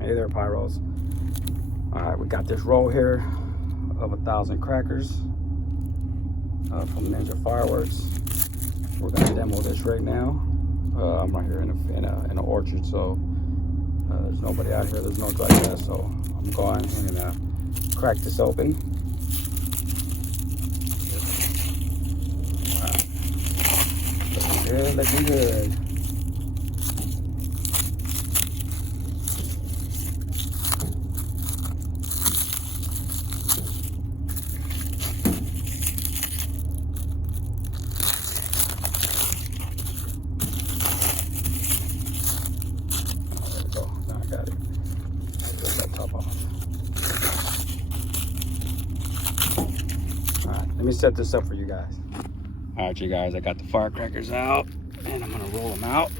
Hey there, Pyros. All right, we got this roll here of 1,000 crackers from Ninja Fireworks. We're gonna demo this right now. I'm right here in an orchard, so there's nobody out here. There's no dry grass, so I'm going and crack this open. All right. Looking good, looking good. Let me set this up for you guys. All right, you guys, I got the firecrackers out and I'm gonna roll them out.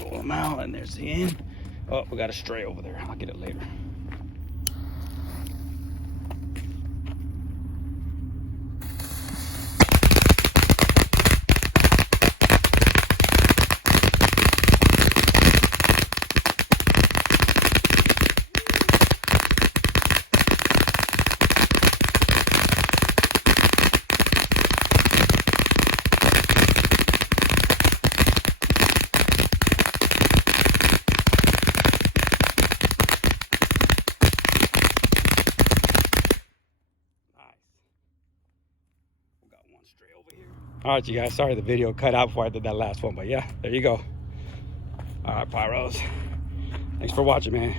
Roll them out and there's the end. Oh, we got a stray over there. I'll get it later. All right, you guys, sorry the video cut out before I did that last one, but yeah, there you go. All right, Pyros, thanks for watching, man.